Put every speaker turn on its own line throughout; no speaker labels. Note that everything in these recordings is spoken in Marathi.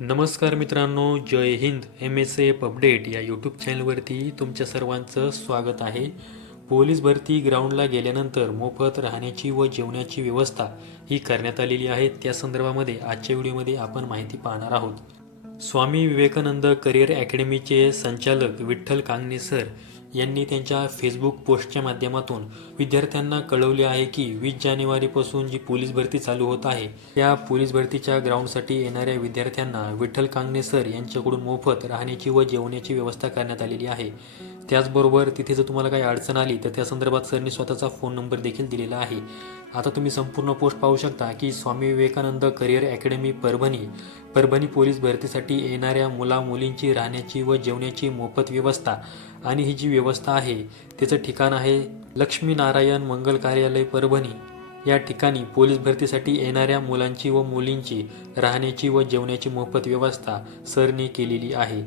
नमस्कार मित्रांनो जय हिंद एम एस एफ अपडेट या यूट्यूब चॅनलवरती तुमच्या सर्वांचं स्वागत आहे. पोलीस भरती ग्राउंडला गेल्यानंतर मोफत राहण्याची व जेवणाची व्यवस्था ही करण्यात आलेली आहे. त्या संदर्भामध्ये आजच्या व्हिडिओमध्ये आपण माहिती पाहणार आहोत. स्वामी विवेकानंद करिअर अकॅडमीचे संचालक विठ्ठल कांगणे सर यांनी त्यांच्या फेसबुक पोस्टच्या माध्यमातून विद्यार्थ्यांना कळवले आहे की वीस जानेवारीपासून जी पोलीस भरती चालू होत आहे त्या पोलीस भरतीच्या ग्राउंडसाठी येणाऱ्या विद्यार्थ्यांना विठ्ठल कांगणे सर यांच्याकडून मोफत राहण्याची व जेवण्याची व्यवस्था करण्यात आलेली आहे. त्याचबरोबर तिथे जर तुम्हाला काही अडचण आली तर त्या संदर्भात सरनी स्वतःचा फोन नंबर देखील दिलेला आहे. आता तुम्ही संपूर्ण पोस्ट पाहू शकता की Swami Vivekananda career academy Parbhani Parbhani police भरतीसाठी येणाऱ्या मुला मुलींची राहण्याची व जेवण्याची मोफत व्यवस्था आणि ही जी व्यवस्था आहे त्याचं ठिकाण आहे लक्ष्मीनारायण मंगल कार्यालय परभणी. या ठिकाणी पोलीस भरतीसाठी येणाऱ्या मुलांची व मुलींची राहण्याची व जेवण्याची मोफत व्यवस्था सरने केलेली आहे.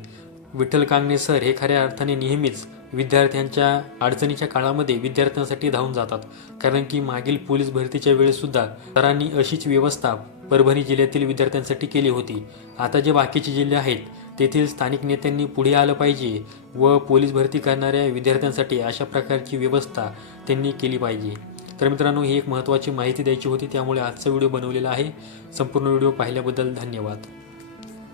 विठ्ठल कांगणे सर हे खऱ्या अर्थाने नेहमीच विद्यार्थ्यांच्या अडचणीच्या काळामध्ये विद्यार्थ्यांसाठी धावून जातात. कारण की मागील पोलीस भरतीच्या वेळेसुद्धा सरांनी अशीच व्यवस्था परभणी जिल्ह्यातील विद्यार्थ्यांसाठी केली होती. आता जे बाकीचे जिल्हे आहेत तेथील स्थानिक नेत्यांनी पुढे आलं पाहिजे व पोलीस भरती करणाऱ्या विद्यार्थ्यांसाठी अशा प्रकारची व्यवस्था त्यांनी केली पाहिजे. तर मित्रांनो ही एक महत्त्वाची माहिती द्यायची होती त्यामुळे आजचा व्हिडिओ बनवलेला आहे. संपूर्ण व्हिडिओ पाहिल्याबद्दल धन्यवाद.